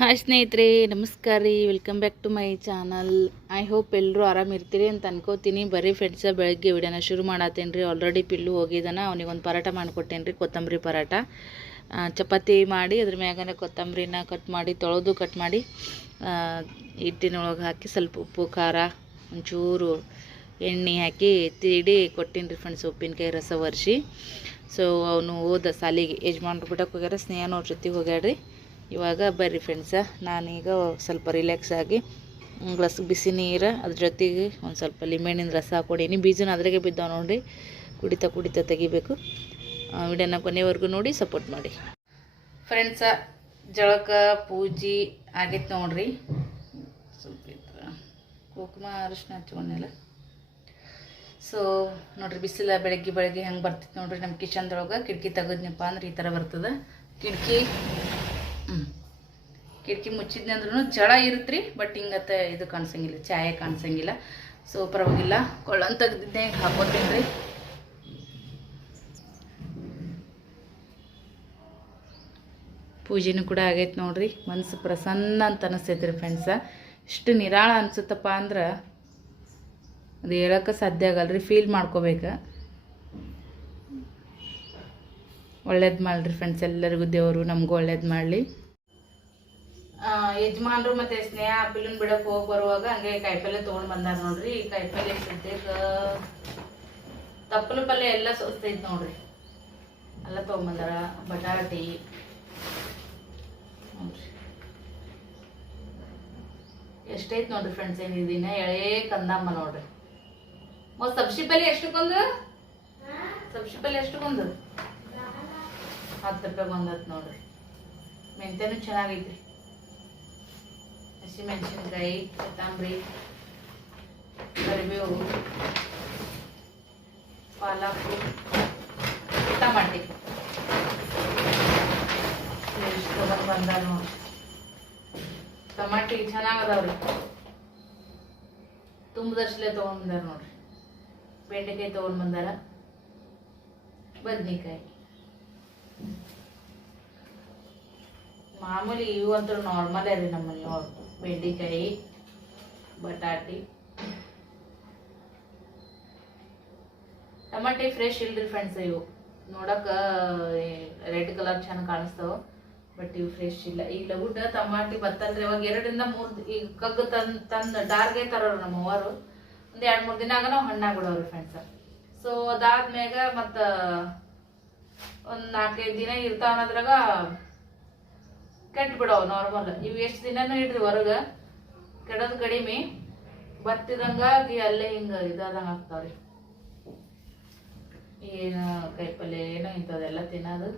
Hi ಸ್ನೇಹಿತರೆ, ನಮಸ್ಕಾರ ರೀ. Welcome back to my channel I hope ಎಲ್ಲರೂ ಆರಾಮಿರ್ತೀರಿ ಅಂತ ಅನ್ಕೋತೀನಿ. ಬರೀ ಫ್ರೆಂಡ್ಸ ಬೆಳಗ್ಗೆ ವಿಡಿಯೋನ ಶುರು ಮಾಡತ್ತೇನೆ ರೀ. ಆಲ್ರೆಡಿ ಪಿಲ್ಲು ಹೋಗಿದ್ದಾನ ಅವನಿಗೊಂದು ಪರಾಟ ಮಾಡಿಕೊಟ್ಟೇನೆ ರೀ, ಕೊತ್ತಂಬರಿ ಪರಾಟ ಚಪಾತಿ ಮಾಡಿ, ಅದ್ರ ಮ್ಯಾಗನೆ ಕೊತ್ತಂಬರಿನ ಕಟ್ ಮಾಡಿ, ತೊಳೆದು ಕಟ್ ಮಾಡಿ ಹಿಟ್ಟಿನೊಳಗೆ ಹಾಕಿ ಸ್ವಲ್ಪ ಉಪ್ಪು, ಖಾರ, ಒಂಚೂರು ಎಣ್ಣೆ ಹಾಕಿ ತೀಡಿ ಕೊಟ್ಟೀನಿ ರೀ ಫ್ರೆಂಡ್ಸ್ ಉಪ್ಪಿನಕಾಯಿ ರಸ ಒರೆಸಿ. ಸೊ ಅವನು ಹೋದ ಸಾಲಿಗೆ ಯಜಮಾನ್ರು ಬಿಡಕ್ಕೆ ಹೋಗ್ಯಾರ ಸ್ನೇಹನವ್ರ ಜೊತೆಗೆ ಹೋಗ್ಯಾಡ್ರಿ ಇವಾಗ ಬರ್ರಿ ಫ್ರೆಂಡ್ಸ ನಾನೀಗ ಸ್ವಲ್ಪ ರಿಲ್ಯಾಕ್ಸ್ ಆಗಿ ಗ್ಲಾಸ್ ಬಿಸಿ ನೀರು, ಅದ್ರ ಜೊತೆಗೆ ಒಂದು ಸ್ವಲ್ಪ ಲಿಂಬೆಹಣ್ಣಿನ ರಸ ಹಾಕೊಡೀನಿ ಬೀಜನ ಅದ್ರಾಗೆ ಬಿದ್ದಾವೆ ನೋಡಿರಿ, ಕುಡಿತಾ ಕುಡಿತಾ ತೆಗಿಬೇಕು. ವಿಡಿಯೋನ ಕೊನೆವರೆಗೂ ನೋಡಿ ಸಪೋರ್ಟ್ ಮಾಡಿ. ಫ್ರೆಂಡ್ಸ ಜಳಕ, ಪೂಜೆ ಆಗೈತೆ ನೋಡ್ರಿ. ಸ್ವಲ್ಪ ಕುಂಕುಮ ಅರಿಶಿನ ಹಚ್ಕೊಂಡೆಲ್ಲ ಸೊ ನೋಡ್ರಿ, ಬಿಸಿಲ ಬೆಳಗ್ಗೆ ಬೆಳಗ್ಗೆ ಹೆಂಗೆ ಬರ್ತಿತ್ತು ನೋಡ್ರಿ ನಮ್ಮ ಕಿಚನ್ದೊಳಗೆ. ಕಿಟಕಿ ತೆಗೆದ್ನಪ್ಪ ಅಂದ್ರೆ ಈ ಥರ ಬರ್ತದೆ. ಕಿಟಕಿ ಕಿಟಕಿ ಮುಚ್ಚಿದ್ನೆ ಅಂದ್ರೂ ಜಳ ಇರುತ್ತೆ ಬಟ್ ಹಿಂಗತ್ತೆ ಇದು ಕಾಣಿಸಂಗಿಲ್ಲ, ಛಾಯೆ ಕಾಣಿಸಂಗಿಲ್ಲ. ಸೊ ಪರವಾಗಿಲ್ಲ ಕೊಳ್ಳನ್ ತೆಗ್ದಿದ್ದೆ ಹಾಕೋತೀನಿ ರೀ ಪೂಜೆನೂ ಕೂಡ ಆಗೈತೆ ನೋಡ್ರಿ ಮನಸ್ಸು ಪ್ರಸನ್ನ ಅಂತ ಅನಿಸ್ತೈತೆ ರೀ ಫ್ರೆಂಡ್ಸ ಇಷ್ಟು ನಿರಾಳ ಅನ್ಸುತ್ತಪ್ಪ ಅಂದ್ರೆ, ಅದು ಹೇಳೋಕ್ಕೆ ಸಾಧ್ಯ ಆಗಲ್ರಿ ಫೀಲ್ ಮಾಡ್ಕೋಬೇಕು. ಒಳ್ಳೇದು ಮಾಡಲಿ ಫ್ರೆಂಡ್ಸ್ ಎಲ್ಲರಿಗೂ ದೇವರು ನಮಗೂ ಒಳ್ಳೇದು ಮಾಡಲಿ. ಯಜಮಾನ್ರು ಮತ್ತೆ ಸ್ನೇಹ ಪಿಲ್ಲನ್ ಬಿಡಕ್ ಹೋಗಿ ಬರುವಾಗ ಹಂಗೆ ಕಾಯಿಪಲ್ಲೆ ತಗೊಂಡ್ ಬಂದಾರ ನೋಡ್ರಿ. ಈ ಕಾಯಿಪಲ್ಲೆ ಸದ್ಯಕ್ಕೆ ತಪ್ಪಲು ಪಲ್ಯ ಎಲ್ಲ ಸೋಸ್ತೈತ್ ನೋಡ್ರಿ. ಎಲ್ಲ ತೊಗೊಂಬಂದಾರ ಬಟಾಟಿ. ನೋಡ್ರಿ. ಎಷ್ಟೈತೆ ನೋಡ್ರಿ ಫ್ರೆಂಡ್ಸ್ ಏನು ದಿನ? ಎಳೆ ಕಂದಮ್ಮ ನೋಡ್ರಿ. ಮೊ ಸಬ್ಸಿ ಪಲ್ಯ ಎಷ್ಟಕ್ಕೊಂದು? ಸಬ್ಸಿ ಪಲ್ಯ ಎಷ್ಟಕ್ಕೊಂದು? ಹತ್ತು ರೂಪಾಯಿ ಬಂದತ್ ನೋಡ್ರಿ. ಮೆಂತ್ಯನು ಚೆನ್ನಾಗೈತ್ರಿ. ಹಸಿ ಮೆಣಸಿನ್ಕಾಯಿ ಕೊತ್ತಂಬರಿ ಕರಿಬೇವು ಪಾಲಕು ಟಮಾಟಿ ತಗೊಂಡ್ ಬಂದಾರ ನೋಡ್ರಿ ಟಮಾಟಿ ಚೆನ್ನಾಗದಾವ್ರಿ ತುಂಬದಷ್ಟಲೇ ತೊಗೊಂಡು ಬಂದಾರ ನೋಡ್ರಿ ಬೆಂಡೆಕಾಯಿ ತೊಗೊಂಡು ಬಂದಾರ ಬದ್ನಿಕಾಯಿ ಮಾಮೂಲಿ ಇವಂತೂ ನಾರ್ಮಲ್ ರೀ ನಮ್ಮಲ್ಲಿ ನೋಡಿ ಬೆಂಡೆಕಾಯಿ ಬಟಾಟಿ ಟಮಾಟಿ ಫ್ರೆಶ್ ಇಲ್ರಿ ಫ್ರೆಂಡ್ಸ್ ಇವು ನೋಡಕ್ಕೆ ರೆಡ್ ಕಲರ್ ಚೆನ್ನಾಗಿ ಕಾಣಿಸ್ತಾವ ಬಟ್ ಇವು ಫ್ರೆಶ್ ಇಲ್ಲ ಈಗ ಲಗುಟ ಟಮಾಟಿ ಬತ್ತಲ್ರಿ ಅವಾಗ ಎರಡರಿಂದ ಮೂರು ಈಗ ಕಗ್ಗು ತಂದು ತಂದು ಡಾರ್ಗೆ ತರೋರು ನಮ್ಮ ಅವರು ಒಂದು ಎರಡು ಮೂರು ದಿನ ಆಗ ನಾವು ಹಣ್ಣಾಗ್ಬಿಡೋರು ಫ್ರೆಂಡ್ಸ್ ಸೊ ಅದಾದ್ಮ್ಯಾಗ ಮತ್ತು ಒಂದು ನಾಲ್ಕೈದು ದಿನ ಇರ್ತಾವ ಅನ್ನೋದ್ರಾಗ ಕೆಟ್ಟು ಬಿಡವು ನಾರ್ಮಲ್ ಇವು ಎಷ್ಟು ದಿನನೂ ಇಡ್ರಿ ಹೊರಗೆ, ಕೆಡೋದು ಕಡಿಮೆ ಬತ್ತಿದಂಗಾಗಿ ಅಲ್ಲೇ ಹಿಂಗೆ ಇದಾದಂಗೆ ಆಗ್ತಾವ್ರಿ ಏನು ಕಾಯಿಪಲ್ಯ ಏನೋ ಇಂಥದ್ದೆಲ್ಲ ತಿನ್ನೋದು.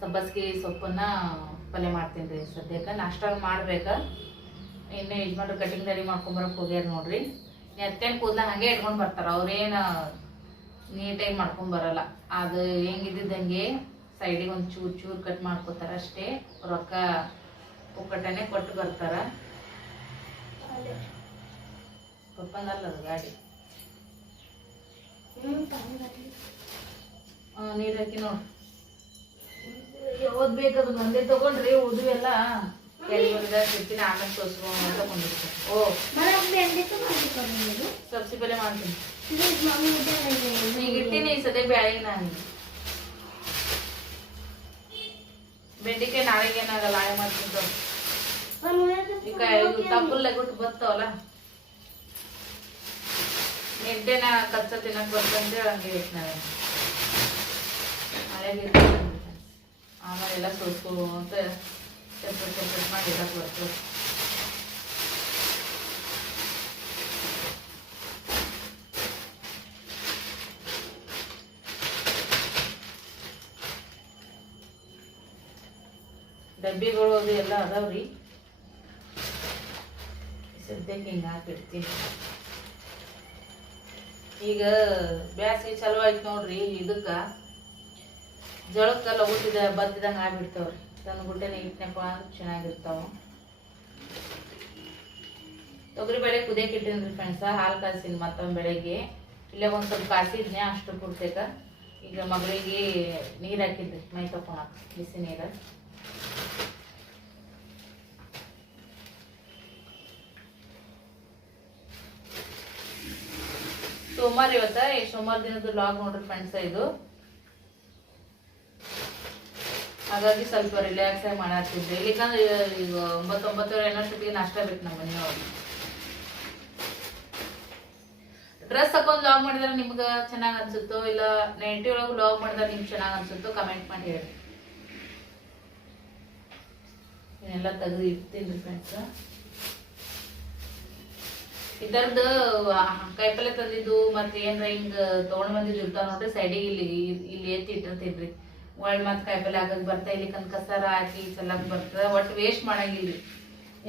ಸಬ್ಬಸ್ಗೆ ಸೊಪ್ಪನ್ನ ಪಲ್ಯ ಮಾಡ್ತೀನಿ ರೀ ಸದ್ಯಕ್ಕೆ, ನಾಷ್ಟ ಮಾಡ್ಬೇಕ. ಇನ್ನು ಯಜಮಾನ್ರು ಕಟಿಂಗ್ ರೆಡಿ ಮಾಡ್ಕೊಂಬರಕ್ಕೆ ಹೋಗ್ಯಾರ ನೋಡ್ರಿ. ಎತ್ತೇನು ಕೂದಲ ಹಂಗೆ ಇಟ್ಕೊಂಡು ಬರ್ತಾರ, ಅವ್ರೇನು ನೀಟಾಗಿ ಮಾಡ್ಕೊಂಡ್ ಬರಲ್ಲ. ಅದು ಹೆಂಗಿದ್ದಂಗೆ ಸೈಡಿಗೆ ಒಂದು ಚೂರು ಚೂರು ಕಟ್ ಮಾಡ್ಕೋತಾರ ಅಷ್ಟೇ ರೊಕ್ಕ ಪುಕ್ಕಟನೆ ಕೊಟ್ಟು ಬರ್ತಾರ. ಪಪ್ಪಂದಲ್ಲ ಅದು ಗಾಡಿ? ನೀರ್ ಹಾಕಿ ನೋಡು. ಯಾವ್ದು ಬೇಕದು ಒಂದೇ ತಗೊಂಡ್ರಿ ಉದು ಎಲ್ಲ. ಸಿಕ್ಕಿನ ಆಮೇಲೆ ತೋರಿಸ್ಕೊಂಡು ಕೊಂಡಿರ್ತಾರೆ ಓ. ಸಬ್ಸಿ ಬೆಲೆ ಮಾಡ್ತೀನಿ. ಈಗ ಇಟ್ಟಿನಿ ಸದ್ಯ ಬ್ಯಾಳಿ ನಾನು. ಬೆಂಡಿಕಾಯಿ ನಾಳೆಗೆ ಏನಾಗಲ್ಲ ನಾಳೆ ಮಾಡ್ತೀನಿ ಈಗ ತಪ್ಪಲ್ ಲಗುಟ್ ಬರ್ತಾವಲ್ಲ ನಿದ್ದೆನ ಕಚ್ಚ ತಿನ್ನಕ್ ಬರ್ತಂತೇಳಿ ಹಂಗೆ ಇಟ್ಟು ಆಮೇಲೆ ಎಲ್ಲ ಅಂತ ಸೆಪ್ರೇಟ್ ಸೆಪ್ರೇಟ್ ಮಾಡಿ ಇಡಕ್ ಬರ್ತದೆ ಡಬ್ಬಿಗಳು ಅದು ಎಲ್ಲ ಅದಾವ್ರಿ ಸದ್ಯಕ್ಕೆ ಹಿಂಗೆ ಹಾಕಿಡ್ತೀನಿ. ಈಗ ಬ್ಯಾಸಿಗೆ ಚಲೋ ಆಯ್ತು ನೋಡ್ರಿ ಇದಕ್ಕೆ. ಜಳಕ್ಕೆಲ್ಲ ಊಟಿದ ಬದ್ದಿದಂಗೆ ಆಗ್ಬಿಡ್ತಾವ್ರಿ. ತಂದು ಗುಡ್ಡೆನ ಇಟ್ಟನಪ್ಪ ಅಂದ್ರೆ ಚೆನ್ನಾಗಿರ್ತಾವ. ತೊಗರಿ ಬೇಳೆ ಕುದಿಯಕ್ಕೆ ಇಟ್ಟಿನ್ರಿ ಫ್ರೆಂಡ್ಸ, ಹಾಲು ಕಾಯಿಸಿನಿ ಮತ್ತೊಮ್ಮೆ ಬೆಳಗ್ಗೆ ಇಲ್ಲೇ ಒಂದು ಸ್ವಲ್ಪ ಕಾಸಿದ್ನೆ ಅಷ್ಟು ಕುಡ್ತೇಕ ಈಗ ಮಗಳಿಗೆ ನೀರು ಹಾಕಿದ್ರಿ ಮೈ ತಪ್ಪ ಬಿಸಿ ನೀರು. ಸೋಮವಾರ ಇವತ್ತ, ಈ ಸೋಮವಾರ ದಿನದ ಲಾಗ್ ನೋಡ್ರಿ ಫ್ರೆಂಡ್ಸ್ ಇದು. ಹಾಗಾಗಿ ಸ್ವಲ್ಪ ರಿಲ್ಯಾಕ್ಸ್ ಆಗಿ ಮಾಡಾತಿದ್ವಿ ಇಲ್ಲಿಕಂದ್ರೆ ಈಗ ಒಂಬತ್ತು ಏನಷ್ಟೊತ್ತಿಗೆ ನಾಷ್ಟ ಬೇಕು ನಮ್ಮ ಮನೆಯವ್ರು. ಡ್ರೆಸ್ ಹಾಕೊಂಡು ಲಾಗ್ ಮಾಡಿದ್ರೆ ನಿಮ್ಗೆ ಚೆನ್ನಾಗಿ ಅನ್ಸುತ್ತೋ, ಇಲ್ಲ ನೆಂಟಿ ಒಳಗೆ ಲಾಗ್ ಮಾಡಿದ್ರೆ ನಿಮ್ಗೆ ಚೆನ್ನಾಗಿ ಅನ್ಸುತ್ತೋ ಕಮೆಂಟ್ ಮಾಡಿ ಹೇಳಿ ಇದನ್ನೆಲ್ಲ ತೆಗೆದು ಇಡ್ತೀನಿ ಫ್ರೆಂಡ್ಸ್ ಇದರದ್ದು ಕಾಯಿಪಲ್ಲೆ ತಂದಿದ್ದು ಮತ್ತೆ ಏನ್ರ ಹಿಂಗ ತಗೊಂಡ್ ಬಂದಿದ್ದು ಇರ್ತಾವ ನೋಡ್ರಿ ಸೈಡಿಗೆ ಇಲ್ಲಿ ಇಲ್ಲಿ ಎತ್ತಿ ರೀ. ಒಳ್ಳೆ ಮತ್ತೆ ಕಾಯಿಪಲ್ಲೆ ಆಗಕ್ಕೆ ಬರ್ತಾ ಇಲ್ಲಿ ಕನ್ ಕಸಾರ ಹಾಕಿ ಚೆಲ್ಲಕ್ ಬರ್ತದ ಒಟ್ಟು ವೇಸ್ಟ್ ಮಾಡಂಗಿಲ್ರಿ.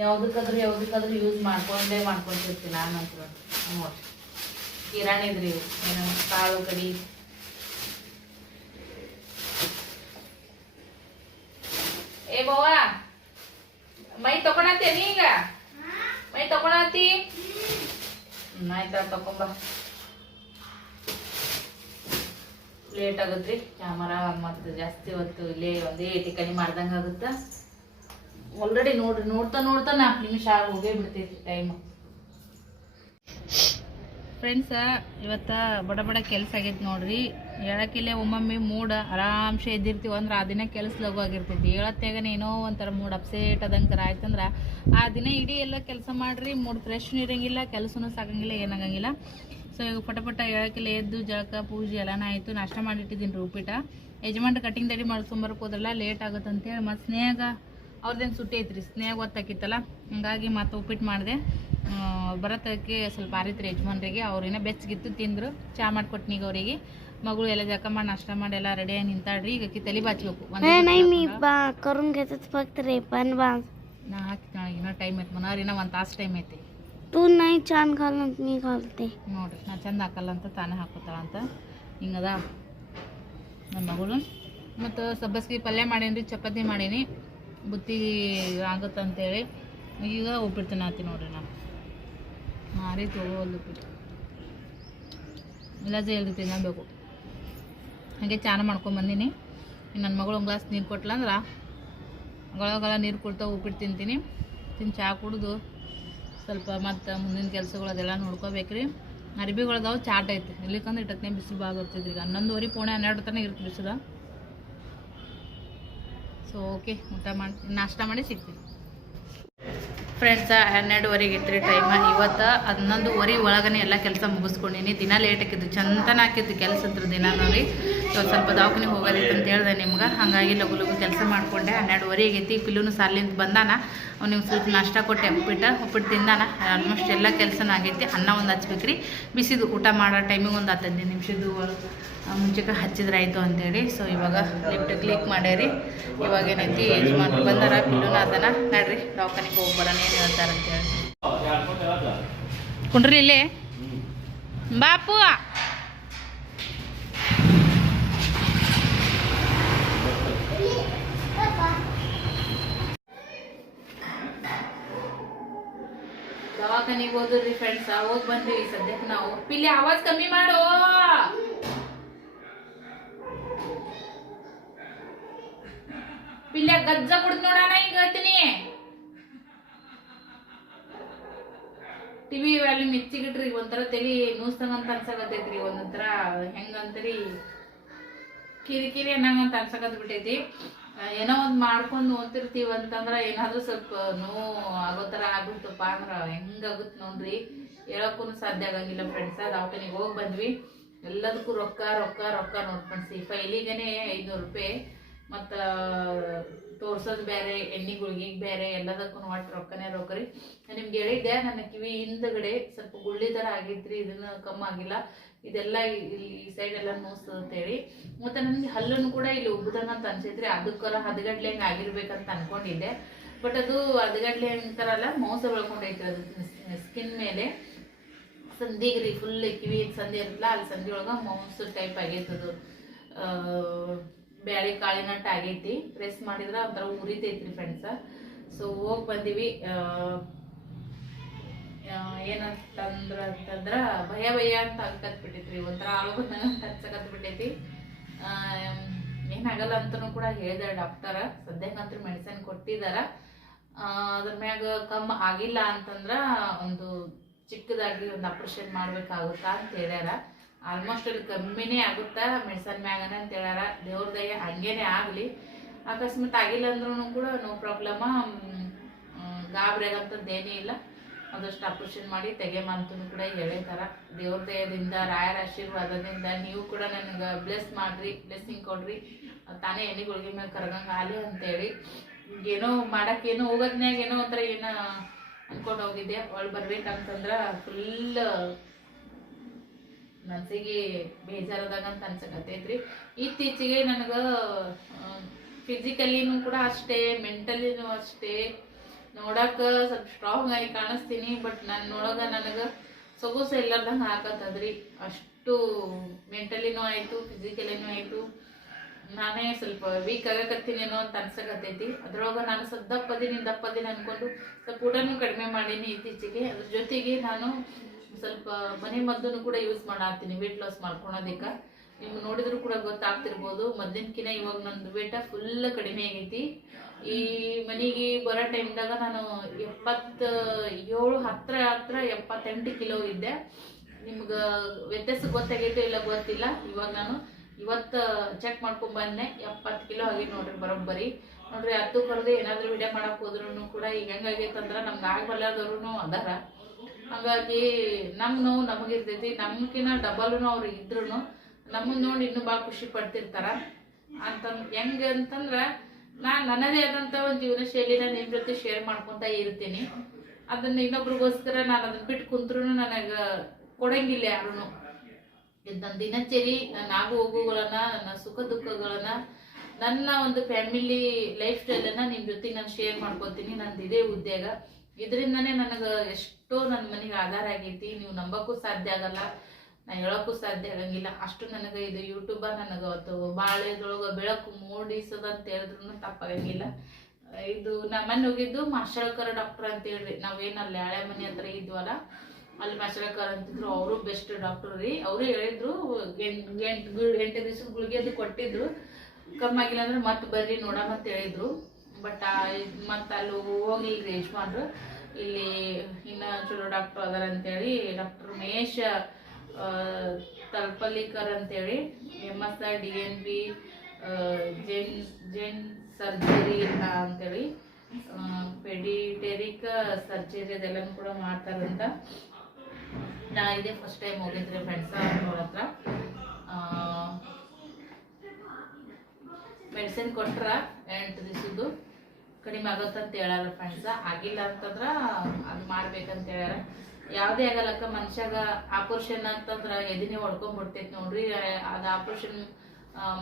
ಯಾವ್ದಕ್ಕಾದ್ರೂ ಯಾವ್ದಕ್ಕಾದ್ರೂ ಯೂಸ್ ಮಾಡ್ಕೊಂಡೇ ಮಾಡ್ಕೊಂತಿರ್ತೀನಿ ನಾನು ಅಂತ ನೋಡಿ ಕಿರಾಣಿ ಇದ್ರಿ ಏನು ಕಾಳು, ಕಡಿ. ಮೈ ತಕೊಳತ್ತೇನಿ ಈಗ? ಮೈ ತಕೊಳತ್ತಿ ಆಯ್ತ ತಕೊಂಬ ಲೇಟ್ ಆಗುತ್ತೆ ಕ್ಯಾಮರಾ ಮತ್ತೆ ಜಾಸ್ತಿ ಹೊತ್ತು ಇಲ್ಲೇ ಒಂದೇ ಟಿಕಣಿ ಮಾಡ್ದಂಗ ಆಗುತ್ತ? ಆಲ್ರೆಡಿ ನೋಡ್ರಿ ನೋಡ್ತಾ ನೋಡ್ತಾ ನಾಲ್ಕು ನಿಮಿಷ ಆಗಿ ಹೋಗೇ ಬಿಡ್ತೈತಿ ಟೈಮ್ ಫ್ರೆಂಡ್ಸ ಇವತ್ತ ಬಡ ಬಡ ಕೆಲಸ ಆಗೈತಿ ನೋಡ್ರಿ. ಹೇಳಕ್ಕಿಲ್ಲೇ ಒಮ್ಮೊಮ್ಮೆ ಮೂಡ್ ಆರಾಮ್ಸೆ ಎದ್ದಿರ್ತೀವಿ ಅಂದ್ರೆ ಆ ದಿನ ಕೆಲಸ ಲಘು ಆಗಿರ್ತೈತಿ ಹೇಳತ್ತೆ ಏನೋ ಒಂಥರ ಮೂಡ್ ಅಪ್ಸೆಟ್ ಅದಂಕರ ಆಯ್ತಂದ್ರ ಆ ದಿನ ಇಡೀ ಎಲ್ಲ ಕೆಲಸ ಮಾಡ್ರಿ, ಮೂಡ್ ಫ್ರೆಶ್ ಇರಂಗಿಲ್ಲ, ಕೆಲಸನೂ ಸಾಕಂಗಿಲ್ಲ, ಏನಾಗಂಗಿಲ್ಲ. ಸೊ ಈಗ ಪಟ ಪಟ ಹೇಳಕ್ಕಿಲ್ಲ ಎದ್ದು, ಜಳಕ, ಪೂಜೆ ಎಲ್ಲಾನ ಆಯ್ತು, ನಾಷ್ಟ ಮಾಡಿಟ್ಟಿದ್ದೀನಿ ರೀ ಉಪ್ಪಿಟ ಯಜಮಾನ್ ಕಟಿಂಗ್ ದಡಿ ಮಾಡ್ಸ್ಕೊಂಬರಕ್ಕೆ ಹೋದ್ರಲ್ಲ ಲೇಟ್ ಆಗುತ್ತೆ ಅಂತೇಳಿ ಮತ್ತು ಸ್ನೇಹ ಅವ್ರದ್ದೇನು ಸುಟ್ಟಿ ಐತ್ರಿ ಸ್ನೇಹ ಗೊತ್ತಾಕಿತ್ತಲ್ಲ, ಹಂಗಾಗಿ ಮತ್ತೆ ಉಪ್ಪಿಟ್ಟು ಮಾಡಿದೆ. ಬರತ್ತಕ್ಕೆ ಸ್ವಲ್ಪ ಆರಿತ್ರಿ ಯಜಮಾನ್ರಿಗೆ ಅವ್ರೇನ ಬೆಚ್ಚಗಿತ್ತು, ತಿಂದರು, ಚಾ ಮಾಡ್ಕೊಟ್ನೀಗ ಅವರಿಗೆ. ಮಗಳು ಎಲ್ಲ ಜಕ ಮಾಡಿ ನಾಷ್ಟ ಮಾಡಿ ಎಲ್ಲ ರೆಡಿಯಾಗಿ ನಿಂತಾಡ್ರಿ ಈಗ ಅಕ್ಕಿ ತಲೆ ಬಾ ನಾ ಹಾಕಿ ನಾಳೆ ಇನ್ನೂ ಟೈಮ್ ಐತೆ ಮನಾರ ಇನ್ನೂ ಒಂದು ತಾಸು ಟೈಮ್ ಐತಿ. ತೂ ನಾಯಿ ಚಂದ ಕಾಲ ಅಂತ ನೀ ಕಾಲ್ತೆ ನೋಡಿ ನಾ ಚಂದ ಹಾಕಲ್ಲ ಅಂತ ತಾನೇ ಹಾಕೋತಾಳ ಅಂತ. ಹಿಂಗದ ನನ್ನ ಮಗಳು ಮತ್ತು ಸಬ್ಬಸ್ಗಿ ಪಲ್ಯ ಮಾಡೀನಿ ಚಪಾತಿ ಮಾಡೀನಿ. ಬುತ್ತಿ ಆಗುತ್ತೆ ಅಂತೇಳಿ. ಈಗ ಉಪ್ಪಿಟ್ಟು ತಿನ್ನತ್ತೀನಿ ನೋಡ್ರಿ ನಾನು ಮಾರಿ ತೊಗೊಳ್ದು ಉಪ್ಪಿಟ್ಟು. ಇಲ್ಲ ಜಲ್ದಿ ತಿನ್ನಬೇಕು. ಹಾಗೆ ಚಾನ ಮಾಡ್ಕೊಂಡು ಬಂದೀನಿ. ನನ್ನ ಮಗಳು ಒಂದು ಗ್ಲಾಸ್ ನೀರು ಕೊಟ್ಲಂದ್ರೆ ಗೊಳಗಳ ನೀರು ಕೊಡ್ತಾ ಉಪ್ಪಿಟ್ಟು ತಿಂತೀನಿ. ತಿಂದು ಚಹಾ ಕುಡಿದು ಸ್ವಲ್ಪ ಮತ್ತು ಮುಂದಿನ ಕೆಲಸಗಳು ಅದೆಲ್ಲ ನೋಡ್ಕೋಬೇಕ್ರಿ. ಅರ್ಬಿಗಳದಾವು ಚಾಟ್ ಐತಿ. ಇಲ್ಲಿಕಂದ್ರೆ ಇಟ್ಟತ್ನೇ ಬಿಸಿಲು ಭಾಳ ಬರ್ತಿದ್ರಿ ಈಗ. ಹನ್ನೊಂದುವರೆ ಪೋಣೆ ಹನ್ನೆರಡು ತನಕ ಇರುತ್ತೆ ಬಿಸಿಲು. ಸೊ ಓಕೆ ಊಟ ಮಾಡಿ, ನಾಷ್ಟ ಮಾಡಿ ಸಿಗ್ತೀನಿ. ಫ್ರೆಂಡ್ಸ ಹನ್ನೆರಡುವರೆಗೆ ಇತ್ತು ರೀ ಟೈಮ ಇವತ್ತು ಹನ್ನೊಂದುವರೆ ಒಳಗನೆ ಎಲ್ಲ ಕೆಲಸ ಮುಗಿಸ್ಕೊಂಡಿನಿ. ದಿನ ಲೇಟ್ ಹಾಕಿದ್ದು ಚಂತನ ಹಾಕಿದ್ದು ಕೆಲಸದ್ರ ದಿನ ನೋಡಿ. ಇವತ್ತು ಸ್ವಲ್ಪ ದವಾಖಾನೆಗೆ ಹೋಗೋದಿತ್ತು ಅಂತ ಹೇಳ್ದೆ ನಿಮ್ಗೆ. ಹಾಗಾಗಿ ಲಘು ಲಘು ಕೆಲಸ ಮಾಡಿಕೊಂಡೆ. ಹನ್ನೆರಡುವರೆ ಆಗೈತಿ. ಪಿಲ್ಲುನು ಸಾಲಿಂದ ಬಂದಾನ. ಅವ್ನಿಗೆ ಸ್ವಲ್ಪ ನಾಷ್ಟ ಕೊಟ್ಟೆ ಉಪ್ಪಿಟ್ಟು. ಉಪ್ಪಿಟ್ಟು ತಿಂದಾನ. ಆಲ್ಮೋಸ್ಟ್ ಎಲ್ಲ ಕೆಲಸನೂ ಆಗೈತಿ. ಅನ್ನ ಒಂದು ಹಚ್ಬೇಕ್ರಿ. ಬಿಸಿದು ಊಟ ಮಾಡೋ ಟೈಮಿಗೆ ಒಂದು ಹತ್ತೈದು ನಿಮಿಷದ್ದು ಮುಂಚೆಗೆ ಹಚ್ಚಿದ್ರೆ ಆಯಿತು ಅಂತೇಳಿ. ಸೊ ಇವಾಗ ಲಿಫ್ಟ್ ಕ್ಲಿಕ್ ಮಾಡ್ಯಾರಿ. ಇವಾಗ ಏನೈತಿ ಯಜಮಾನ್ರು ಬಂದಾರ ಪಿಲ್ಲೂನು ಅದನ್ನ ನಡ್ರಿ ದವಾಖಾನೆಗೆ ಹೋಗಿ ಬರೋಣ ಏನು ಹೇಳ್ತಾರೆ ಅಂತೇಳಿ. ಕುಂಡ್ರಿ ಇಲ್ಲೇ? ಬಾಪು! ದವಾಖಾನಿಗೆ ಹೋದ್ರಿ ಫ್ರೆಂಡ್ಸ್ ಹೋಗಿ ಬಂದ್ವಿ ಸದ್ಯಕ್ಕೆ ನಾವು. ಪಿಲ್ಲಿ, ಆವಾಜ್ ಕಮ್ಮಿ ಮಾಡೋ. ಪಿಲ್ಲೆ ಗಜ್ಜ ಕುಡ್ದು ನೋಡೋಣ ಈಗ ಹೇಳ್ತೀನಿ. ಟಿವಿ ವ್ಯಾಲ್ಯೂ ಮೆಚ್ಚಿಗಿಟ್ರಿ, ಒಂಥರ ತಲಿ ನೂಸ್ತಂಗಂತ ಅನ್ಸಕತ್ತೈತ್ರಿ, ಒಂದೊಂಥರ ಹೆಂಗಂತ್ರಿ, ಕಿರಿಕಿರಿ ಅನ್ನಂಗಂತ ಅನ್ಸಕತ್ ಬಿಟ್ಟೈತಿ ಏನೋ ಒಂದು ಮಾಡ್ಕೊಂಡು ನೋಡ್ತಿರ್ತೀವಿ ಅಂತಂದ್ರೆ ಏನಾದ್ರೂ ಸ್ವಲ್ಪ ನೋವು ಆಗೋ ಥರ ಆಗ್ಬಿಡ್ತಪ್ಪ ಅಂದ್ರ ಹೆಂಗಾಗುತ್ತೆ ನೋಡ್ರಿ? ಹೇಳಕ್ಕೂ ಸಾಧ್ಯ ಆಗಂಗಿಲ್ಲ ಫ್ರೆಂಡ್ಸ್ ದವಾಖಾನಿಗೆ ಹೋಗಿ ಬಂದ್ವಿ. ಎಲ್ಲದಕ್ಕೂ ರೊಕ್ಕ ರೊಕ್ಕ ರೊಕ್ಕ ನೋಡಿ ಫ್ರೆಂಡ್ಸ್ ಫೈಲಿಗೇನೆ ಐನೂರು ರೂಪಾಯಿ ಮತ್ತು ತೋರ್ಸೋದು ಬೇರೆ ಎಣ್ಣೆ ಗುಳಿಗೆಗೆ ಬೇರೆ ಎಲ್ಲದಕ್ಕೂ ಒಟ್ಟು ರೊಕ್ಕನೇ ರೊಕ್ಕ ರೀ. ನಾನ್ ನಿಮ್ಗೆ ಹೇಳಿದ್ದೆ, ನನ್ನ ಕಿವಿ ಹಿಂದಗಡೆ ಸ್ವಲ್ಪ ಗುಳ್ಳಿ ಥರ ಆಗೈತ್ರಿ, ಇದನ್ನು ಕಮ್ಮಿ ಆಗಿಲ್ಲ. ಇದೆಲ್ಲ ಈ- ಸೈಡ್ ಎಲ್ಲ ಅಂತೇಳಿ. ಮತ್ತೆ ನನಗೆ ಹಲ್ಲನ್ನು ಕೂಡ ಇಲ್ಲಿ ಉಬ್ಬದಂಗ ಅಂತ ಅನ್ಸೈತ್ರಿ ಅದಕ್ಕರ ಹದಗಡ್ಲೆ ಹಂಗೆ ಆಗಿರ್ಬೇಕಂತ ಅನ್ಕೊಂಡಿದ್ದೆ. ಬಟ್ ಅದು ಹದಗಡ್ಲೆ ಅಂತಾರಲ್ಲ ಮೋಸ ಬೆಳ್ಕೊಂಡೈತೆ ಅದು ಸ್ಕಿನ್ ಮೇಲೆ. ಸಂದಿಗ್ರಿ ಫುಲ್ ಕಿವಿ ಸಂಧಿ ಇರುತ್ತಲ್ಲ, ಅಲ್ಲಿ ಸಂಧಿ ಒಳಗೆ ಮೌಸ್ ಟೈಪ್ ಆಗೈತೆ ಅದು. ಬ್ಯಾಳಿ ಕಾಳಿನಟ್ಟು ಆಗೈತಿ. ಪ್ರೆಸ್ ಮಾಡಿದ್ರೆ ಒಂಥರ ಉರಿತೈತ್ರಿ ಫ್ರೆಂಡ್ಸ ಸೊ ಹೋಗಿ ಬಂದಿವಿ. ಏನಂತಂದ್ರ ಅಂತಂದ್ರ ಭಯ ಭಯ ಅಂತ ಅನ್ಕತ್ ಬಿಟ್ಟೈತ್ರಿ ಒಂಥರ ಆಳೋಗ ಹಚ್ಚಕತ್ ಬಿಟ್ಟೈತಿ ಏನಾಗಲ್ಲ ಅಂತನೂ ಕೂಡ ಹೇಳಿದಾರೆ ಡಾಕ್ಟರ. ಸದ್ಯಕ್ಕಂತೂ ಮೆಡಿಸಿನ್ ಕೊಟ್ಟಿದಾರ. ಅದ್ರ ಮ್ಯಾಗ ಕಮ್ಮಿ ಆಗಿಲ್ಲ ಅಂತಂದ್ರ ಒಂದು ಚಿಕ್ಕದಾಗಿ ಒಂದು ಆಪ್ರೇಷನ್ ಮಾಡ್ಬೇಕಾಗುತ್ತಾ ಅಂತ ಹೇಳ್ಯಾರ. ಆಲ್ಮೋಸ್ಟ್ ಅಲ್ಲಿ ಕಮ್ಮಿನೇ ಆಗುತ್ತಾ ಮೆಡಿಸನ್ ಮ್ಯಾಗನ ಅಂತ ಹೇಳ್ಯಾರ. ದೇವ್ರ ದಯ ಹಂಗೇನೆ ಆಗಲಿ. ಅಕಸ್ಮಾತ್ ಆಗಿಲ್ಲ ಅಂದ್ರೂ ಕೂಡ ನೋ ಪ್ರಾಬ್ಲಮ್. ಗಾಬರಿ ಆಗಂಥದ್ದು ಏನೇ ಇಲ್ಲ. ಆದಷ್ಟು ಆಪರೇಷನ್ ಮಾಡಿ ತೆಗೆಮಂತೂ ಕೂಡ ಹೇಳಿದಾರ ದೇವ್ರ ದಯದಿಂದ ರಾಯರ ಆಶೀರ್ವಾದದಿಂದ ನೀವು ಕೂಡ ನನಗೆ ಬ್ಲೆಸ್ ಮಾಡ್ರಿ ಬ್ಲೆಸ್ಸಿಂಗ್ ಕೊಡ್ರಿ. ತಾನೇ ಎಣ್ಣೆ ಗುಳಿಗೆ ಮೇಲೆ ಕರ್ಗಂಗೆ ಆಲಿ ಅಂತೇಳಿ. ಏನೋ ಮಾಡೋಕ್ಕೇನೋ ಏನೋ ಹೋಗೋದ್ನ್ಯಾಗ ಏನೋ ಒಂಥರ ಏನೋ ಅಂದ್ಕೊಂಡು ಹೋಗಿದ್ದೆ. ಒಳಗೆ ಬರ್ಬೇಕಂತಂದ್ರೆ ಫುಲ್ ಮನಸ್ಸಿಗೆ ಬೇಜಾರದಾಗ ಅಂತ ಅನ್ಸಕತ್ತೈತ್ರಿ. ಇತ್ತೀಚೆಗೆ ನನಗೆ ಫಿಸಿಕಲಿನೂ ಕೂಡ ಅಷ್ಟೇ ಮೆಂಟಲಿನೂ ಅಷ್ಟೇ. ನೋಡಾಕ ಸ್ವಲ್ಪ ಸ್ಟ್ರಾಂಗ್ ಆಗಿ ಕಾಣಿಸ್ತೀನಿ ಬಟ್ ನನ್ನ ನೋಡಾಗ ನನಗೆ ಸೊಗಸು ಇಲ್ಲಾರ್ದಂಗೆ ಹಾಕತ್ತದ್ರಿ. ಅಷ್ಟು ಮೆಂಟಲಿನೂ ಆಯಿತು ಫಿಸಿಕಲಿನೂ ಆಯಿತು. ನಾನೇ ಸ್ವಲ್ಪ ವೀಕ್ ಆಗಕತ್ತೀನೇನೋ ಅಂತ ಅನ್ಸಕತ್ತೈತಿ ಅದ್ರೊಳಗೆ ನಾನು ಸ್ವಲ್ಪ ದಪ್ಪದೀನಿ ದಿನ ಅನ್ಕೊಂಡು ಸ್ವಲ್ಪ ಊಟನೂ ಕಡಿಮೆ ಮಾಡೀನಿ ಇತ್ತೀಚೆಗೆ. ಅದ್ರ ಜೊತೆಗೆ ನಾನು ಸ್ವಲ್ಪ ಮನೆ ಮದ್ದನ್ನು ಕೂಡ ಯೂಸ್ ಮಾಡಾಕ್ತೀನಿ ವೆಯ್ಟ್ ಲಾಸ್ ಮಾಡ್ಕೊಳೋದಕ್ಕೆ. ನಿಮ್ಗೆ ನೋಡಿದ್ರು ಕೂಡ ಗೊತ್ತಾಗ್ತಿರ್ಬೋದು. ಮೊದ್ಲಿನ್ಕಿನ ಇವಾಗ ನಂದು ವೇಟ ಫುಲ್ ಕಡಿಮೆ ಆಗೈತಿ. ಈ ಮನೆಗೆ ಬರೋ ಟೈಮ್ದಾಗ ನಾನು ಎಪ್ಪತ್ತ ಏಳು ಹತ್ರ ಹತ್ರ ಎಪ್ಪತ್ತೆಂಟು ಕಿಲೋ ಇದ್ದೆ. ನಿಮ್ಗೆ ವ್ಯತ್ಯಾಸ ಗೊತ್ತಾಗೈತೋ ಇಲ್ಲ ಗೊತ್ತಿಲ್ಲ. ಇವಾಗ ನಾನು ಇವತ್ತು ಚೆಕ್ ಮಾಡ್ಕೊಂಡ್ ಬಂದೆ. ಎಪ್ಪತ್ತು ಕಿಲೋ ಆಗಿ ನೋಡ್ರಿ ಬರೋಬ್ಬರಿ. ನೋಡ್ರಿ, ಹತ್ತು ಕರೆದು ಏನಾದರೂ ವಿಡಿಯೋ ಮಾಡಕ್ ಹೋದ್ರೂ ಕೂಡ ಈಗ ಹೆಂಗಾಗೈತೆ ಅಂದ್ರೆ ನಮ್ಗೆ ಆಗಬಲ್ಲದವ್ರು ಅದಾರ. ಹಾಗಾಗಿ ನಮ್ಮ ನೋವು ನಮಗಿರ್ತೈತಿ. ನಮ್ಕಿನ್ನ ಡಬಲ್ನು ಅವ್ರು ಇದ್ರು ನಮ್ಮನ್ನ ನೋಡಿ ಇನ್ನೂ ಭಾಳ ಖುಷಿ ಪಡ್ತಿರ್ತಾರ. ಅಂತಂದ್ ಹೆಂಗೆ ಅಂತಂದ್ರೆ ನಾನು ನನ್ನದೇ ಆದಂಥ ಒಂದು ಜೀವನ ಶೈಲಿನ ನಿಮ್ಮ ಜೊತೆ ಶೇರ್ ಮಾಡ್ಕೊತಾ ಇರ್ತೀನಿ. ಅದನ್ನ ಇನ್ನೊಬ್ರಿಗೋಸ್ಕರ ನಾನು ಅದನ್ನ ಬಿಟ್ಟು ಕುಂತ್ರು ನನಗೆ ಕೊಡಂಗಿಲ್ಲ ಯಾರೂ ನನ್ನ ದಿನಚರಿ ನನ್ನ ಆಗು ಹೋಗುಗಳನ್ನ, ನನ್ನ ಸುಖ ದುಃಖಗಳನ್ನ, ನನ್ನ ಒಂದು ಫ್ಯಾಮಿಲಿ ಲೈಫ್ ಸ್ಟೈಲನ್ನ ನಿಮ್ಮ ಜೊತೆ ನಾನು ಶೇರ್ ಮಾಡ್ಕೊತೀನಿ ನಂದು ಇದೇ ಉದ್ಯೋಗ. ಇದರಿಂದನೇ ನನಗೆ ಎಷ್ಟೋ ನನ್ನ ಮನೆಗೆ ಆಧಾರ ಆಗೈತಿ, ನೀವು ನಂಬಕ್ಕೂ ಸಾಧ್ಯ ಆಗಲ್ಲ. ನಾ ಹೇಳೋಕ್ಕೂ ಸಾಧ್ಯ ಆಗಂಗಿಲ್ಲ. ಅಷ್ಟು ನನಗೆ ಇದು ಯೂಟ್ಯೂಬ ನನಗೆ ಅವತ್ತು ಬಾಳೆದೊಳಗೆ ಬೆಳಕು ಮೂಡಿಸದಂತ ಹೇಳಿದ್ರು ತಪ್ಪಾಗಂಗಿಲ್ಲ. ಇದು ನಮ್ಮನ್ನು ಮೊನ್ನೆ ಹೋಗಿದ್ದು ಮಾಶಾಳ್ಕರ್ ಡಾಕ್ಟರ್ ಅಂತ ಹೇಳ್ರಿ. ನಾವೇನಲ್ಲಿ ಹಳೆ ಮನೆ ಹತ್ರ ಇದ್ವಲ್ಲ, ಅಲ್ಲಿ ಮಾಶಾಳ್ಕರ್ ಅಂತಿದ್ರು. ಅವರು ಬೆಸ್ಟ್ ಡಾಕ್ಟರ್ ರೀ. ಅವರು ಹೇಳಿದ್ರು ಎಂಟು ಎಂಟು ದಿವಸದ ಗುಳಿಗೆ ಅದು ಕೊಟ್ಟಿದ್ರು. ಕಮ್ಮಿ ಆಗಿಲ್ಲ ಅಂದ್ರೆ ಮತ್ತೆ ಬರ್ರಿ ನೋಡಮ್ಮ ಅಂತ ಹೇಳಿದ್ರು. ಬಟ್ ಮತ್ತೆ ಅಲ್ಲಿ ಹೋಗ್ಲಿಲ್ರಿ ಯಜಮಾನ್ರು. ಇಲ್ಲಿ ಇನ್ನ ಚಲೋ ಡಾಕ್ಟರ್ ಅದಾರ ಅಂತೇಳಿ ಡಾಕ್ಟರ್ ಮಹೇಶ್ ತಲ್ಪಲ್ಲಿಕರ್ ಅಂತೇಳಿ M S I D N B gen gen surgery ಅಂತೇಳಿ ಪೆಡಿಟೆರಿಕ್ ಸರ್ಜರಿ ಅದೆಲ್ಲ ಕೂಡ ಮಾಡ್ತಾರಂತ ನಾ ಇದೇ ಫಸ್ಟ್ ಟೈಮ್ ಹೋಗಿದ್ರೆ ಫ್ರೆಂಡ್ಸ್ ಅವ್ರ ಹತ್ರ. ಮೆಡಿಸಿನ್ ಕೊಟ್ರ ಎಂಟು ದಿವಸದ್ದು. ಕಡಿಮೆ ಆಗತ್ತಂತ ಹೇಳಾರ ಫ್ರೆಂಡ್ಸ ಆಗಿಲ್ಲ ಅಂತಂದ್ರ ಅದು ಮಾಡ್ಬೇಕಂತ ಹೇಳ್ಯಾರ. ಯಾವುದೇ ಆಗಲ್ಲಕ್ಕ ಮನುಷ್ಯಾಗ ಆಪರೇಷನ್ ಅಂತಂದ್ರ ಎದಿನೇ ಹೊಡ್ಕೊಂಡ್ಬಿಡ್ತೈತಿ ನೋಡ್ರಿ, ಅದು ಆಪರೇಷನ್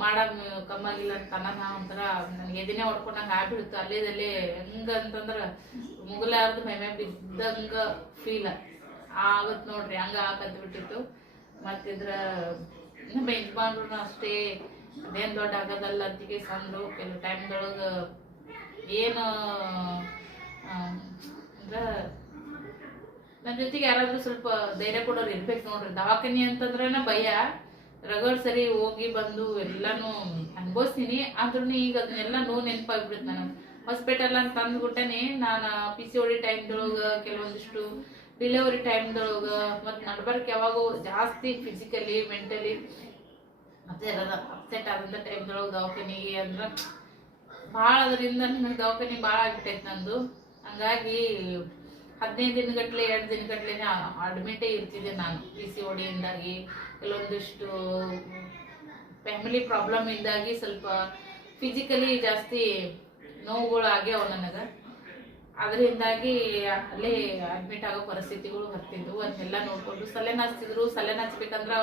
ಮಾಡಕ್ ಕಮ್ಮಾಗಿಲ್ಲ ಅಂತ ನಾ ಒಂಥರ ನನ್ಗೆ ಎದಿನೇ ಹೊಡ್ಕೊಂಡಂಗೆ ಅಲ್ಲೇ ಅಲ್ಲೇದಲ್ಲೇ ಹೆಂಗ ಅಂತಂದ್ರ ಮುಗಲಾರ್ದು ಮೆಮೆ ಬಿದ್ದಂಗ ಫೀಲ್ ಆಗತ್ ನೋಡ್ರಿ, ಹಂಗ ಆಗತ್ ಬಿಟ್ಟಿತ್ತು. ಮತ್ತಿದ್ರ ನಮ್ಮ ಯಜಮಾನ್ರು ಅಷ್ಟೇ, ಅದೇನ್ ದೊಡ್ಡ ಆಗೋದಲ್ಲ ಅಂತಿಗೆ ಸಂದ್ರು ಕೆಲವು ಟೈಮ್ದೊಳಗ ಏನು ಆ, ಅಂದ್ರ ನನ್ನ ಜೊತೆಗೆ ಯಾರಾದರೂ ಸ್ವಲ್ಪ ಧೈರ್ಯ ಕೊಡೋರು ಇರ್ಬೇಕು ನೋಡ್ರಿ. ದವಾಖಾನೆ ಅಂತಂದ್ರೆ ಭಯ. ರಗಡ್ ಸರಿ ಹೋಗಿ ಬಂದು ಎಲ್ಲಾನು ಅನ್ಭವಿಸ್ತೀನಿ. ಆದ್ರೂ ಈಗ ಅದನ್ನೆಲ್ಲ ನೋವು ನೆನಪಾಗ್ಬಿಡುತ್ತೆ ನನಗೆ. ಹಾಸ್ಪಿಟಲ್ ಅಂತ ಅಂದ್ಬಿಟ್ಟನೆ ನಾನು ಪಿ ಸಿ ಒಡಿ ಟೈಮ್ದೊಳಗೆ ಕೆಲವೊಂದಿಷ್ಟು ಡಿಲೆವರಿ ಟೈಮ್ದೊಳಗೆ ಮತ್ತು ನಡ್ಬಾರ್ಕೆ ಯಾವಾಗೋ ಜಾಸ್ತಿ ಫಿಸಿಕಲಿ ಮೆಂಟಲಿ ಮತ್ತೆ ಅಪ್ಸೆಟ್ ಆದಂಥ ಟೈಮ್ದೊಳಗೆ ದವಾಖಾನೆಗೆ ಅಂದ್ರೆ ಭಾಳ ಅದರಿಂದ ನನಗೆ ದವಾಖಾನೆ ಭಾಳ ಆಗ್ಬಿಟ್ಟೈತೆ ನಂದು. ಹಂಗಾಗಿ ಹದಿನೈದು ದಿನಗಟ್ಟಲೆ ಎರಡು ದಿನಗಟ್ಲೆ ಅಡ್ಮಿಟೇ ಇರ್ತಿದ್ದೆ ನಾನು ಪಿ ಸಿ ಒಡಿಯಿಂದಾಗಿ ಕೆಲವೊಂದಿಷ್ಟು ಫ್ಯಾಮಿಲಿ ಪ್ರಾಬ್ಲಮ್ ಇಂದಾಗಿ ಸ್ವಲ್ಪ ಫಿಸಿಕಲಿ ಜಾಸ್ತಿ ನೋವುಗಳು ಆಗ್ಯಾವ ನನಗೆ. ಅದರಿಂದಾಗಿ ಅಲ್ಲೇ ಅಡ್ಮಿಟ್ ಆಗೋ ಪರಿಸ್ಥಿತಿಗಳು ಬರ್ತಿದ್ವು. ಅದನ್ನೆಲ್ಲ ನೋಡಿಕೊಂಡು ಸಲೆನ ಹಚ್ತಿದ್ರು ಸಲೆನ ಹಚ್ಬೇಕಂದ್ರೆ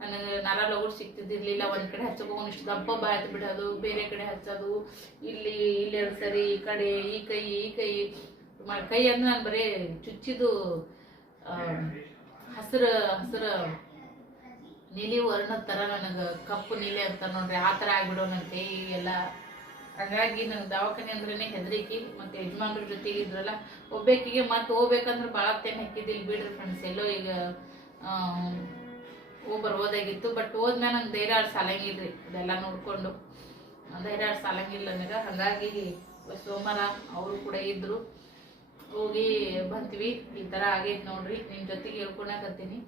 ನನಗೆ ನರ ಲಗು ಸಿಗ್ತಿದ್ದಿರಲಿಲ್ಲ. ಒಂದು ಕಡೆ ಹಚ್ಚಬೇಕು ಒಂದಿಷ್ಟು ದಪ್ಪ ಬಾಯ್ತು ಬಿಡೋದು ಬೇರೆ ಕಡೆ ಹಚ್ಚೋದು, ಇಲ್ಲಿ ಇಲ್ಲಿ ಎರಡು ಸರಿ, ಈ ಕಡೆ, ಈ ಕೈ ಈ ಕೈ. ಕೈ ಅಂದ್ರೆ ನಾನು ಬರೀ ಚುಚ್ಚಿದು ಹಸಿರು ಹಸಿರು ನೀಲಿ ವರ್ಣದ ಥರ ನನಗೆ, ಕಪ್ಪು ನೀಲಿ ಅಂತ ನೋಡ್ರಿ, ಆ ಥರ ಆಗ್ಬಿಡೋ ನನ್ನ ಕೈ ಎಲ್ಲ. ಹಾಗಾಗಿ ನನಗೆ ದವಾಖಾನೆ ಅಂದ್ರೇನೆ ಹೆದರಿಕೆ, ಮತ್ತು ಯಜಮಾನ್ರ ಜೊತೆಗೆ ಇದ್ರಲ್ಲ, ಒಬ್ಬೇಕಿಗೆ ಮತ್ತೆ ಹೋಗ್ಬೇಕಂದ್ರೆ ಭಾಳ ತೆನ್ ಹಾಕಿದ್ದಿಲ್ಲ ಬಿಡ್ರಿ ಫ್ರೆಂಡ್ಸ್ ಎಲ್ಲೋ ಈಗ ಹೋಗಿ ಬರ್ಬೋದಾಗಿತ್ತು ಬಟ್ ಹೋದ್ಮೇಲೆ ನಂಗೆ ಧೈರ್ಯ ಆಡ್ ಸಾಲಂಗಿಲ್ರಿ ಅದೆಲ್ಲ ನೋಡ್ಕೊಂಡು. ಧೈರ್ಯ ಆಡ್ ಸಾಲಂಗಿಲ್ಲ ನನಗೆ, ಹಾಗಾಗಿ ಸೋಮವಾರ ಅವರು ಕೂಡ ಇದ್ರು. ಹೋಗಿ ಬರ್ತೀವಿ ಈ ಥರ ಆಗೈತೆ ನೋಡ್ರಿ. ನಿಮ್ಮ ಜೊತೆಗೆ ಹೇಳ್ಕೊಳಕತ್ತೀನಿ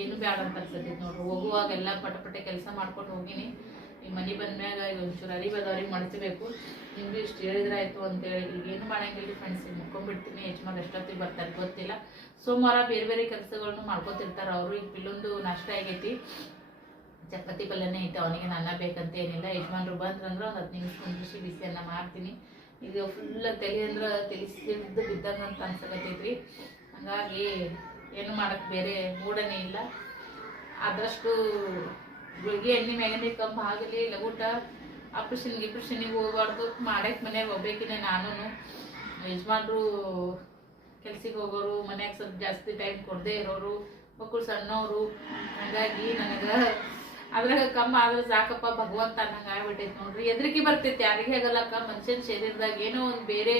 ಏನು ಬೇಡ ಅಂತ ಅನ್ಸತ್ತೈತೆ ನೋಡ್ರಿ. ಹೋಗುವಾಗೆಲ್ಲ ಪಟ ಪಟ್ಟೆ ಕೆಲಸ ಮಾಡ್ಕೊಂಡು ಹೋಗಿನಿ. ಈ ಮನೆ ಬಂದ್ಮ್ಯಾಗ ಈಗ ಒಂಚೂರು ಅರಿಬದವ್ರಿಗೆ ಮಾಡ್ತಬೇಕು ನಿಮ್ಗೆ ಇಷ್ಟು ಹೇಳಿದ್ರೆ ಅಂತೇಳಿ ಈಗ ಏನು ಮಾಡಂಗಿಲ್ಲ ಫ್ರೆಂಡ್ಸ್ ಈಗ ಮುಕ್ಕೊಂಡ್ಬಿಡ್ತೀನಿ ಯಜಮಾನ್ ಎಷ್ಟೊತ್ತಿಗೆ ಬರ್ತಾರೆ ಗೊತ್ತಿಲ್ಲ. ಸೋಮವಾರ ಬೇರೆ ಬೇರೆ ಕೆಲಸಗಳನ್ನು ಮಾಡ್ಕೊತಿರ್ತಾರೆ ಅವರು. ಈಗ ಇಲ್ಲೊಂದು ನಾಷ್ಟ ಆಗೈತಿ. ಚಪಾತಿ ಪಲ್ಯನೇ ಐತೆ. ಅವನಿಗೆ ಅನ್ನ ಬೇಕಂತ ಏನಿಲ್ಲ. ಯಜಮಾನ್ರು ಬಂದ್ರಂದ್ರೆ ಒಂದು ಹತ್ತು ನಿಮಿಷ ಕುಂದಿಸಿ ಬಿಸಿ ಅನ್ನ ಮಾಡ್ತೀನಿ. ಈಗ ಫುಲ್ ತಲೆ ಅಂದ್ರೆ ತಲೆ ಸಿಡ್ದು ಬಿದ್ದಂಗೆ ಅಂತ ಅನ್ಸಕತ್ತೈತ್ರಿ. ಹಂಗಾಗಿ ಏನು ಮಾಡಕ್ಕೆ ಬೇರೆ ಮೂಡನೇ ಇಲ್ಲ. ಆದಷ್ಟು ಗುಳಿಗೆ ಎಣ್ಣೆ ಮ್ಯಾಗನೆ ಕಮ್ಮಿ ಆಗಲಿ ಲಗೂಟ ಆಪ್ರೇಷನ್ ಗಿಪ್ರೇಷನಿಗೆ ಹೋಗ್ಬಾರ್ದು ಮಾಡಕ್ಕೆ ಮನೆಯಾಗ ಹೋಗ್ಬೇಕಿನ ನಾನು ಯಜಮಾನ್ರು ಕೆಲ್ಸಕ್ಕೆ ಹೋಗೋರು, ಮನ್ಯಾಗ ಸ್ವಲ್ಪ ಜಾಸ್ತಿ ಟೈಮ್ ಕೊಡದೇ ಇರೋರು ಮಕ್ಕಳು ಸಣ್ಣವರು. ಹಾಗಾಗಿ ನನಗೆ ಅದ್ರಾಗ ಕಮ್ಮ ಆದ್ರೆ ಸಾಕಪ್ಪ, ಭಗವಂತ ಅನ್ನಂಗ ಆಗ್ಬಿಟ್ಟೈತಿ ನೋಡ್ರಿ. ಎದ್ರಿಕೆ ಬರ್ತೈತಿ ಯಾರಿಗೆ ಆಗಲ್ಲಕ್ಕ ಮನುಷ್ಯನ ಶರೀರದಾಗ ಏನೋ ಒಂದು ಬೇರೆ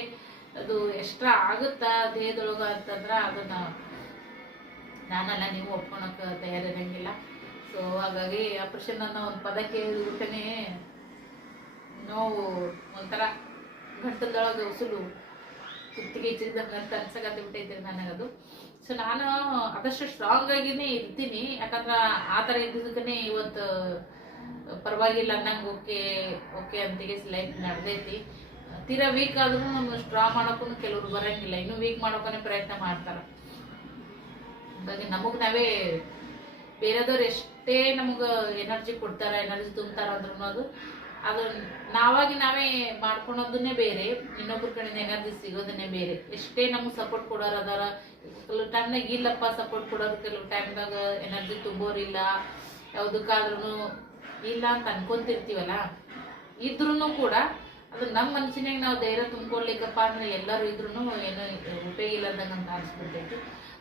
ಅದು ಎಕ್ಸ್ಟ್ರಾ ಆಗುತ್ತಾ ದೇಹದೊಳಗ ಅಂತಂದ್ರ ಅದನ್ನ ನಾನಲ್ಲ, ನೀವು ಒಪ್ಕೊಳಕ್ಕೆ ತಯಾರಿರಂಗಿಲ್ಲ. ಸೊ ಹಾಗಾಗಿ ಆಪರೇಷನ್ ಅನ್ನೋ ಒಂದು ಪದ ಕೇಳಿಬಿಟ್ಟನೆ. ನೋವು ಒಂಥರ ಗಂಟಲದೊಳಗೆ ಉಸುಲು, ಕುತ್ತಿಗೆ ಇಚ್ಚಿದಂಗೆ ಅಂತ ಅನ್ಸಕತ್ತಿ ಬಿಟ್ಟೈತ್ರಿ ನನಗದು. ಸೊ ನಾನು ಆದಷ್ಟು ಸ್ಟ್ರಾಂಗ್ ಆಗಿನೇ ಇರ್ತೀನಿ. ಯಾಕಂದ್ರೆ ಆ ಥರ ಇದ್ದಿದ್ದಕ್ಕೇ ಇವತ್ತು ಪರವಾಗಿಲ್ಲ ಅನ್ನಂಗೆ ಓಕೆ ಓಕೆ ಅಂತಿಗೆ ಲೈಫ್ ನಡೆದೈತಿ. ತೀರಾ ವೀಕ್ ಆದ್ರೂ ನಮ್ಮ ಸ್ಟ್ರಾಂಗ್ ಮಾಡೋಕ್ಕೂ ಕೆಲವ್ರು ಬರಂಗಿಲ್ಲ. ಇನ್ನೂ ವೀಕ್ ಮಾಡೋಕನೇ ಪ್ರಯತ್ನ ಮಾಡ್ತಾರೆ. ಹಾಗಾಗಿ ನಮಗೆ ನಾವೇ ಬೇರೆದವ್ರು ಎಷ್ಟೇ ನಮಗೆ ಎನರ್ಜಿ ಕೊಡ್ತಾರ ಎನರ್ಜಿ ತುಂಬ್ತಾರ ಅಂದ್ರೂ ಅದು ಅದು ನಾವಾಗಿ ನಾವೇ ಮಾಡ್ಕೊಳೋದನ್ನೇ ಬೇರೆ. ಇನ್ನೊಬ್ರ ಕಡೆಯಿಂದ ಎನರ್ಜಿ ಸಿಗೋದನ್ನೇ ಬೇರೆ. ಎಷ್ಟೇ ನಮ್ಗೆ ಸಪೋರ್ಟ್ ಕೊಡೋರು ಅದಾರ ಕೆಲವು ಟೈಮ್ನಾಗ ಇಲ್ಲಪ್ಪ ಸಪೋರ್ಟ್ ಕೊಡೋದು, ಕೆಲವು ಟೈಮ್ದಾಗ ಎನರ್ಜಿ ತುಂಬೋರಿಲ್ಲ ಯಾವುದಕ್ಕಾದ್ರೂ ಇಲ್ಲ ಅಂತ ಅನ್ಕೊಂತಿರ್ತೀವಲ್ಲ? ಇದ್ರೂ ಕೂಡ ಅದು ನಮ್ಮ ಮನಸ್ಸಿನಾಗ ನಾವು ಧೈರ್ಯ ತುಂಬ್ಕೊಳ್ಲಿಕ್ಕಪ್ಪ ಅಂದ್ರೆ ಎಲ್ಲರೂ ಇದ್ರೂ ಏನು ಉಪಯೋಗ ಇಲ್ಲದಂಗೆ ಅಂತ ಅನ್ಸ್ಬಿಡ್ತೈತಿ.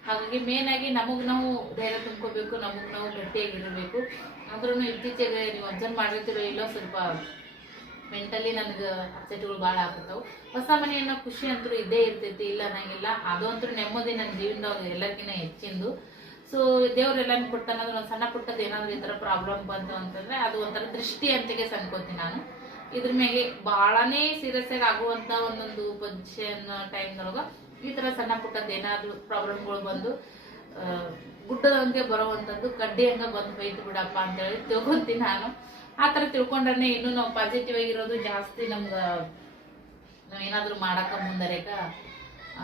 ಹಾಗಾಗಿ ಮೇನಾಗಿ ನಮಗೆ ನಾವು ಧೈರ್ಯ ತುಂಬ್ಕೋಬೇಕು, ನಮಗೆ ನಾವು ಗಟ್ಟಿಯಾಗಿರಬೇಕು ಆದ್ರೂ ಇತ್ತೀಚೆಗೆ ನೀವು ಅರ್ಜನ್ ಮಾಡಿರ್ತೀರೋ ಇಲ್ಲೋ ಸ್ವಲ್ಪ ಮೆಂಟಲಿ ನನಗೆ ಅಪ್ಸೆಟ್ಗಳು ಭಾಳ ಆಗ್ತಾವೆ ಹೊಸ ಮನೆಯನ್ನ ಖುಷಿ ಅಂತೂ ಇದ್ದೇ ಇರ್ತೈತಿ, ಇಲ್ಲ ಅನ್ನಂಗಿಲ್ಲ ಅದಂತೂ ನೆಮ್ಮದಿ ನನ್ನ ಜೀವನದಾಗ ಎಲ್ಲರಿಗಿಂತ ಹೆಚ್ಚಿಂದು. ಸೊ ದೇವ್ರೆಲ್ಲ ಕೊಟ್ಟನಂದ್ರೆ ಒಂದು ಸಣ್ಣ ಪುಟ್ಟದ ಏನಾದರೂ ಈ ಥರ ಪ್ರಾಬ್ಲಮ್ ಬಂತು ಅಂತಂದರೆ ಅದು ಒಂಥರ ದೃಷ್ಟಿ ಅಂತಿಗೆ ನಾನು. ಇದ್ರ ಮ್ಯಾಗೆ ಭಾಳನೇ ಸೀರಿಯಸ್ ಆಗಿ ಆಗುವಂತ ಒಂದೊಂದು ಪೊಸಿಷನ್ ಟೈಮ್ನೊಳಗೆ ಈ ಥರ ಸಣ್ಣ ಪುಟ್ಟದ ಏನಾದರೂ ಪ್ರಾಬ್ಲಮ್ಗಳು ಬಂದು ಗುಡ್ಡದಂಗೆ ಬರೋವಂಥದ್ದು ಕಡ್ಡಿ ಹಂಗೆ ಬಂದು ಬೈತು ಬಿಡಪ್ಪ ಅಂತೇಳಿ ತಿಳ್ಕೊಂತೀನಿ ನಾನು. ಆ ಥರ ತಿಳ್ಕೊಂಡ್ರೆ ಇನ್ನು ನಾವು ಪಾಸಿಟಿವ್ ಆಗಿರೋದು ಜಾಸ್ತಿ ನಮ್ಗೆ, ನಾವು ಏನಾದರೂ ಮಾಡಕ್ಕೆ ಮುಂದರೇಕ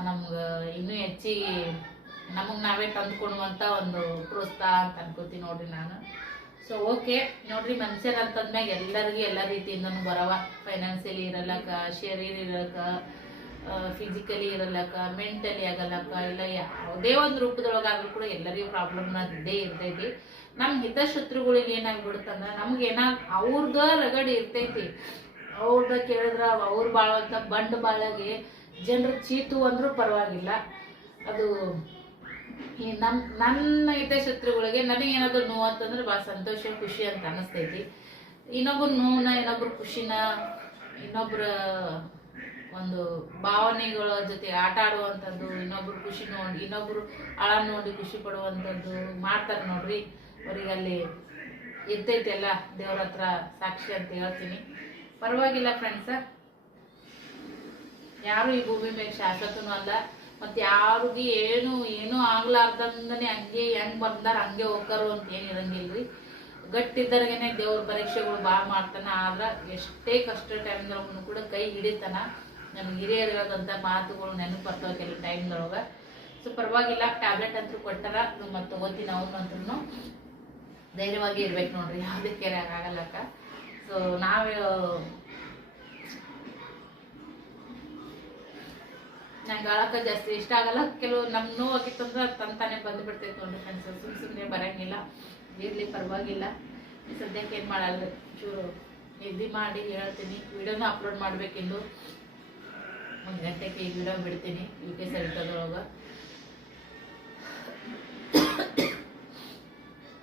ನಮ್ಗೆ ಇನ್ನೂ ಹೆಚ್ಚಿಗೆ ನಮಗೆ ನಾವೇ ತಂದ್ಕೊಡುವಂಥ ಒಂದು ಪ್ರೋತ್ಸಾಹ ಅಂತ ಅನ್ಕೋತೀನಿ ನೋಡ್ರಿ ನಾನು. ಸೊ ಓಕೆ ನೋಡ್ರಿ, ಮನುಷ್ಯರು ಅಂತಂದ್ಮ್ಯಾಗ ಎಲ್ಲರಿಗೂ ಎಲ್ಲ ರೀತಿಯಿಂದನೂ ಬರವ. ಫೈನಾನ್ಸಿಯಲಿ ಇರಲಕ್ಕ ಶರೀರ ಇರಲಕ್ಕ ಫಿಸಿಕಲಿ ಇರಲಕ್ಕ ಮೆಂಟಲಿ ಆಗಲಕ್ಕ, ಇಲ್ಲ ಯಾವುದೇ ಒಂದು ರೂಪದೊಳಗಾದ್ರೂ ಕೂಡ ಎಲ್ಲರಿಗೂ ಪ್ರಾಬ್ಲಮ್ನ ಇದ್ದೇ ಇರ್ತೈತಿ. ನಮ್ಮ ಹಿತಶತ್ರುಗಳಿಗೆ ಏನಾಗ್ಬಿಡುತ್ತಂದ್ರೆ ನಮ್ಗೆ ಏನ ಅವ್ರದ ರಗಡಿ ಇರ್ತೈತಿ. ಅವ್ರದ ಕೇಳಿದ್ರ ಅವ್ರು ಬಾಳಂತ ಬಂಡ್ ಬಾಳಗೆ ಜನರು ಚೀತು ಅಂದ್ರೂ ಪರವಾಗಿಲ್ಲ. ಅದು ಈ ನಮ್ ನನ್ನ ಹಿತಶತ್ರುಗಳಿಗೆ ನನಗೇನಾದ್ರೂ ನೋವು ಅಂತಂದ್ರೆ ಭಾಳ ಸಂತೋಷ, ಖುಷಿ ಅಂತ ಅನಿಸ್ತೈತಿ. ಇನ್ನೊಬ್ರ ನೋವನ್ನ ಇನ್ನೊಬ್ರ ಖುಷಿನ ಇನ್ನೊಬ್ಬರ ಒಂದು ಭಾವನೆಗಳ ಜೊತೆ ಆಟ ಆಡುವಂಥದ್ದು ಇನ್ನೊಬ್ರು ಖುಷಿ ನೋಡಿ ಇನ್ನೊಬ್ರು ಆಳ ನೋಡಿ ಖುಷಿ ಪಡುವಂಥದ್ದು ಮಾಡ್ತಾರೆ ನೋಡ್ರಿ. ಅವ್ರಿಗೆ ಅಲ್ಲಿ ಇರ್ತೈತೆ ಎಲ್ಲ ದೇವ್ರ ಹತ್ರ ಸಾಕ್ಷಿ ಅಂತ ಹೇಳ್ತೀನಿ. ಪರವಾಗಿಲ್ಲ ಫ್ರೆಂಡ್ಸ ಯಾರು ಈ ಭೂಮಿ ಮೇಲೆ ಶಾಶ್ವತನೂ ಅಲ್ಲ. ಮತ್ತೆ ಯಾರಿಗೆ ಏನು, ಏನೂ ಆಗ್ಲಾರ್ದಂದನೆ ಹಂಗೆ ಹೆಂಗ್ ಬಂದಾರ ಹಂಗೆ ಹೋಗ್ತಾರೋ ಅಂತ ಏನು ಇರಂಗಿಲ್ರಿ. ದೇವ್ರ ಪರೀಕ್ಷೆಗಳು ಭಾಳ ಮಾಡ್ತಾನೆ. ಆದ್ರ ಎಷ್ಟೇ ಕಷ್ಟ ಟೈಮ್ದೊಳಗೂ ಕೂಡ ಕೈ ಹಿಡಿತಾನ. ನಮ್ಗೆ ಹಿರಿಯರು ಮಾತುಗಳು ನೆನಪು ಬರ್ತಾವ ಕೆಲವು ಟೈಮ್ದೊಳಗೆ ಸೊ ಪರವಾಗಿಲ್ಲ ಟ್ಯಾಬ್ಲೆಟ್ ಅಂತೂ ಕೊಟ್ಟಾರ. ಮತ್ತೆ ನಾವು ಅವನಂತೂ ಧೈರ್ಯವಾಗಿ ಇರ್ಬೇಕು ನೋಡ್ರಿ ಕೆರೆ ಆಗಲ್ಲಕ್ಕ ಸೊ ನಾವು, ನಂಗೆ ಅಳಕ ಜಾಸ್ತಿ ಇಷ್ಟ ಆಗಲ್ಲ. ಕೆಲವು ನಮ್ ನೋವಾಗಿತ್ತಂದ್ರೆ ತನ್ ತಾನೇ ಬಂದು ಬಿಡ್ತೈತೆ ನೋಡ್ರಿ ಫ್ರೆಂಡ್ಸ್ ಸುಮ್ ಸುಮ್ಮನೆ ಬರಂಗಿಲ್ಲ. ಇರ್ಲಿ, ಪರವಾಗಿಲ್ಲ. ಸದ್ಯಕ್ಕೆ ಏನು ಮಾಡಲ್ಲ ಚೂರು ನಿದ್ದೆ ಮಾಡಿ ಹೇಳ್ತೀನಿ. ವಿಡಿಯೋನ ಅಪ್ಲೋಡ್ ಮಾಡ್ಬೇಕಿಂದು ಒಂದು ಗಂಟೆಗೆ ಈ ವಿಡಿಯೋ ಬಿಡ್ತೀನಿ. ಯು ಕೆ ಸರಿತದೊಳಗೆ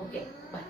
ಓಕೆ ಬಾಯ್